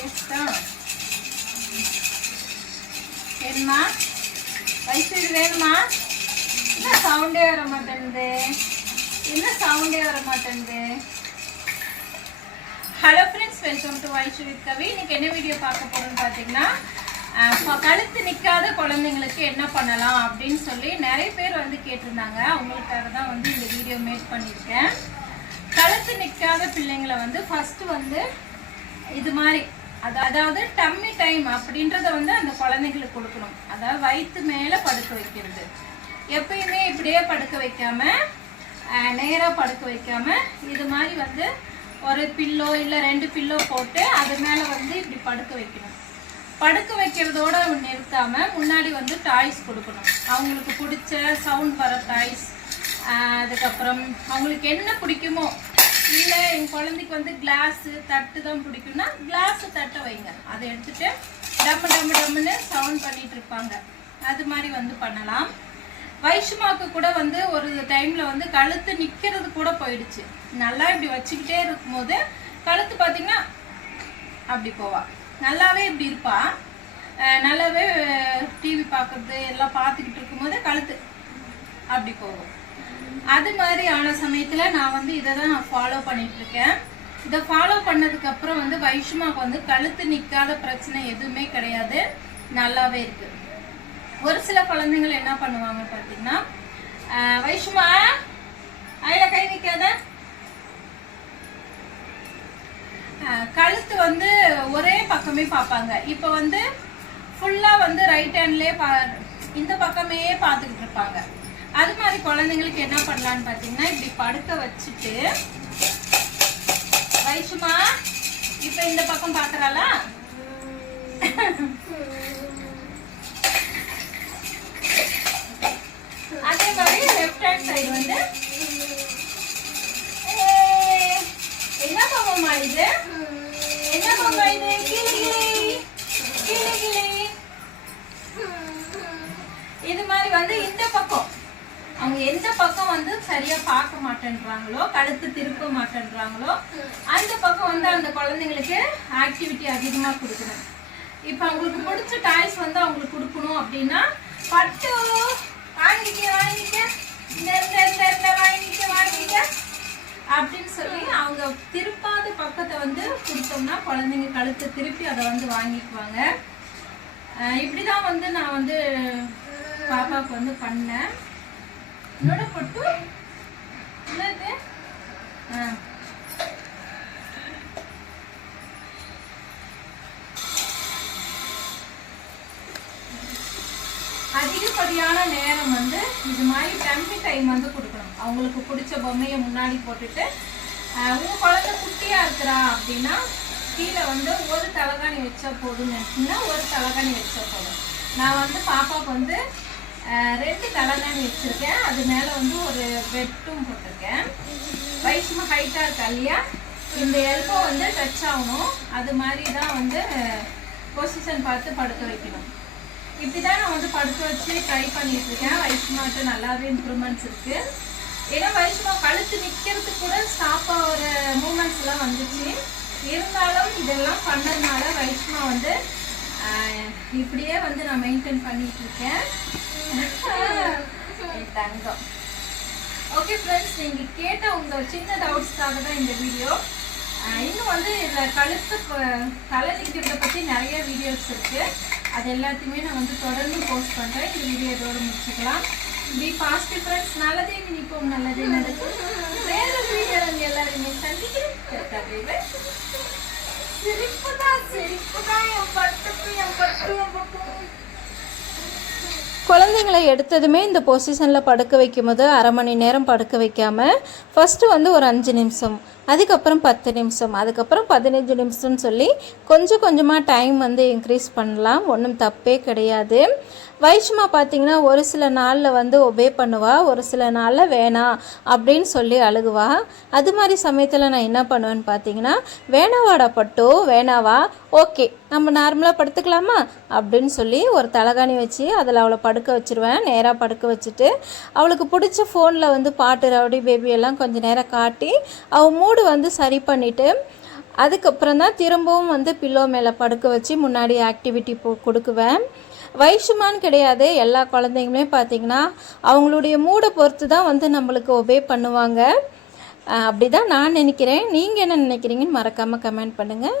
டேஸ்டா வேணுமா வயசு இது வேணுமா? என்ன சவுண்டே வர மாட்டேங்குது என்ன சவுண்டே வர மாட்டேங்குது hello friends welcome to voice with Kavi இன்னைக்கு என்ன வீடியோ பார்க்க போறோம்னு பார்த்தீங்கன்னா கழுத்து நிற்காத குழந்தைங்களுக்கு என்ன பண்ணலாம் அப்படின்னு சொல்லி நிறைய பேர் வந்து கேட்டிருந்தாங்க. அவங்களுக்காக தான் வந்து இந்த வீடியோ மேக் பண்ணியிருக்கேன். கழுத்து நிற்காத பிள்ளைங்களை வந்து ஃபஸ்ட்டு வந்து இது மாதிரி அதாவது டம்மி டைம் அப்படின்றத வந்து அந்த குழந்தைங்களுக்கு கொடுக்கணும். அதாவது வயிற்று மேலே படுக்க வைக்கிறது. எப்பயுமே இப்படியே படுக்க வைக்காம நேராக படுக்க வைக்காம இது மாதிரி வந்து ஒரு பில்லோ இல்லை ரெண்டு பில்லோ போட்டு அது மேலே வந்து இப்படி படுக்க வைக்கணும். படுக்க வைக்கிறதோட நிறுத்தாம முன்னாடி வந்து டாய்ஸ் கொடுக்கணும். அவங்களுக்கு பிடிச்ச சவுண்ட் வர டாய்ஸ் அதுக்கப்புறம் அவங்களுக்கு என்ன பிடிக்குமோ இல்லை என் குழந்தைக்கு வந்து கிளாஸு தட்டு தான் பிடிக்கும்னா கிளாஸு தட்டை வைங்க. அதை எடுத்துகிட்டு டம்மு டம்மு டம்முன்னு சவுண்ட் பண்ணிகிட்ருப்பாங்க இருப்பாங்க. அது மாதிரி வந்து பண்ணலாம். வைஷ்மாக்கு கூட வந்து ஒரு டைமில் வந்து கழுத்து நிற்கிறது கூட போயிடுச்சு. நல்லா இப்படி வச்சுக்கிட்டே இருக்கும்போது கழுத்து பார்த்தீங்கன்னா அப்படி போவா. நல்லாவே இப்படி இருப்பா. நல்லாவே டிவி பார்க்குறது எல்லாம் பார்த்துக்கிட்டு இருக்கும்போது கழுத்து அப்படி போகும். அது மாதிரி ஆன சமயத்தில் நான் வந்து இதை தான் நான் ஃபாலோ பண்ணிட்டு இருக்கேன் இதை ஃபாலோ பண்ணதுக்கப்புறம் வந்து வைஷ்மாவுக்கு வந்து கழுத்து நிற்காத பிரச்சனை எதுவுமே கிடையாது. நல்லாவே இருக்குது ஒரு சில குழந்தைங்கள் என்ன பண்ணுவாங்க பார்த்தீங்கன்னா வைஷ்மா அதில் கை நிற்காத கழுத்து வந்து ஒரே பக்கமே பார்ப்பாங்க. இப்போ வந்து ஃபுல்லாக வந்து ரைட் ஹேண்ட்லேயே பா இந்த பக்கமே பார்த்துக்கிட்டு இருப்பாங்க. அது மாதிரி குழந்தைங்களுக்கு என்ன பண்ணலான்னு பார்த்தீங்கன்னா இப்படி படுக்க வச்சுட்டு வைஷுமா இப்போ இந்த பக்கம் பார்க்குறாளா அதே மாதிரி லெஃப்ட் ஹேண்ட் சைடு வந்து என்ன பொம்மைமா இது? என்ன பொம்மை இது? கிளி கிளி கிளி கிளி. இது மாதிரி வந்து இந்த பக்கம். அவங்க எந்த பக்கம் வந்து சரியா பார்க்க மாட்டேன்றாங்களோ கழுத்து திருப்ப மாட்டேன்றாங்களோ அந்த பக்கம் வந்து அந்த குழந்தைங்களுக்கு ஆக்டிவிட்டி அதிகமாக கொடுக்கணும். இப்போ அவங்களுக்கு பிடிச்ச டாய்ஸ் வந்து அவங்களுக்கு கொடுக்கணும் அப்படின்னா பட்டு வாங்கிக்க வாங்கிக்க இந்த இந்த இந்த வாங்கிக்க வாங்கிக்க அப்படின்னு சொல்லி அவங்க திருப்பாத பக்கத்தை வந்து கொடுத்தோம்னா குழந்தைங்க கழுத்தை திருப்பி அதை வந்து வாங்கிக்குவாங்க. இப்படி இப்படிதான் வந்து நான் வந்து பாப்பாவுக்கு வந்து பண்ணேன். அதிகப்படியான நேரம் வந்து இது மாதிரி டம்மி டைம் வந்து கொடுக்கணும். அவங்களுக்கு பிடிச்ச பொம்மையை முன்னாடி போட்டுட்டு அஹ், உங்க குழந்தை குட்டியா இருக்கிறா அப்படின்னா கீழே வந்து ஒரு தலகாணி வச்சா போதும். நினைச்சீங்கன்னா ஒரு தலகாணி வச்சா போதும். நான் வந்து பாப்பாவுக்கு வந்து ரெண்டு தலகாணி வச்சுருக்கேன். அது மேலே வந்து ஒரு பெட்டும் போட்டிருக்கேன். வயசுமா ஹைட்டாக இருக்கா இல்லையா? இந்த எல்போ வந்து டச் ஆகணும். அது மாதிரி தான் வந்து பொசிஷன் பார்த்து படுக்க வைக்கணும். இப்படிதான் நான் வந்து படுக்க வச்சு ட்ரை பண்ணிட்டு இருக்கேன். வைஷ்மாட்ட நல்லாவே இம்ப்ரூவ்மெண்ட்ஸ் இருக்குது ஏன்னா வயசுமா கழுத்து நிற்கிறதுக்கு கூட ஸ்டாப் ஆகிற மூமெண்ட்ஸ்லாம் வந்துச்சு. இருந்தாலும் இதெல்லாம் பண்ணதுனால வைஷ்மா வந்து இப்படியே வந்து நான் மெயின்டைன் பண்ணிட்டு இருக்கேன் தங்கம். ஓகே ஃப்ரெண்ட்ஸ் நீங்கள் கேட்ட உங்கள் சின்ன டவுட்ஸ்க்காக தான் இந்த வீடியோ இன்னும் வந்து இதில் கழுத்து தலை நிற்கிறத பற்றி நிறைய வீடியோஸ் இருக்குது அது எல்லாத்தையுமே நான் வந்து தொடர்ந்து போஸ்ட் பண்ணுறேன் இந்த வீடியோ இதோட முடிச்சுக்கலாம். பி பாசிட்டிவ் ஃப்ரெண்ட்ஸ் நல்லதே நினைப்போம் நல்லதே நடக்கும். வேற வீடியோ நீங்கள் எல்லாரையுமே சந்திக்கிறேன். சிரிப்பு தான் சிரிப்பு quoi குழந்தைங்களை எடுத்ததுமே இந்த பொசிஷனில் படுக்க வைக்கும்போது அரை மணி நேரம் படுக்க வைக்காமல் ஃபஸ்ட்டு வந்து ஒரு அஞ்சு நிமிஷம் அதுக்கப்புறம் பத்து நிமிஷம் அதுக்கப்புறம் பதினஞ்சு நிமிஷம்னு சொல்லி கொஞ்சம் கொஞ்சமாக டைம் வந்து இன்க்ரீஸ் பண்ணலாம். ஒன்றும் தப்பே கிடையாது. வைஷ்மா பார்த்திங்கன்னா ஒரு சில நாளில் வந்து ஒபே பண்ணுவா ஒரு சில நாளில் வேணாம் அப்படின்னு சொல்லி அழுகுவா. அது மாதிரி சமயத்தில் நான் என்ன பண்ணுவேன்னு பார்த்தீங்கன்னா வேணாவாடா பட்டு வேணாவா ஓகே நம்ம நார்மலாக படுத்துக்கலாமா? அப்படின்னு சொல்லி ஒரு தலகாணி வச்சு அதில் அவளை படுக்க வச்சுருவேன். நேராக படுக்க வச்சுட்டு அவளுக்கு பிடிச்ச ஃபோனில் வந்து பாட்டு ரவுடி பேபி எல்லாம் கொஞ்சம் நேரம் காட்டி அவள் மூடு வந்து சரி பண்ணிவிட்டு அதுக்கப்புறம் தான் திரும்பவும் வந்து பில்லோ மேலே படுக்க வச்சு முன்னாடி ஆக்டிவிட்டி போ கொடுக்குவேன். வயசுமான்னு கிடையாது. எல்லா குழந்தைங்களுமே பார்த்திங்கன்னா அவங்களுடைய மூடை பொறுத்து தான் வந்து நம்மளுக்கு ஒபே பண்ணுவாங்க. அப்படி தான் நான் நினைக்கிறேன். நீங்கள் என்ன நினைக்கிறீங்கன்னு மறக்காமல் கமெண்ட் பண்ணுங்கள்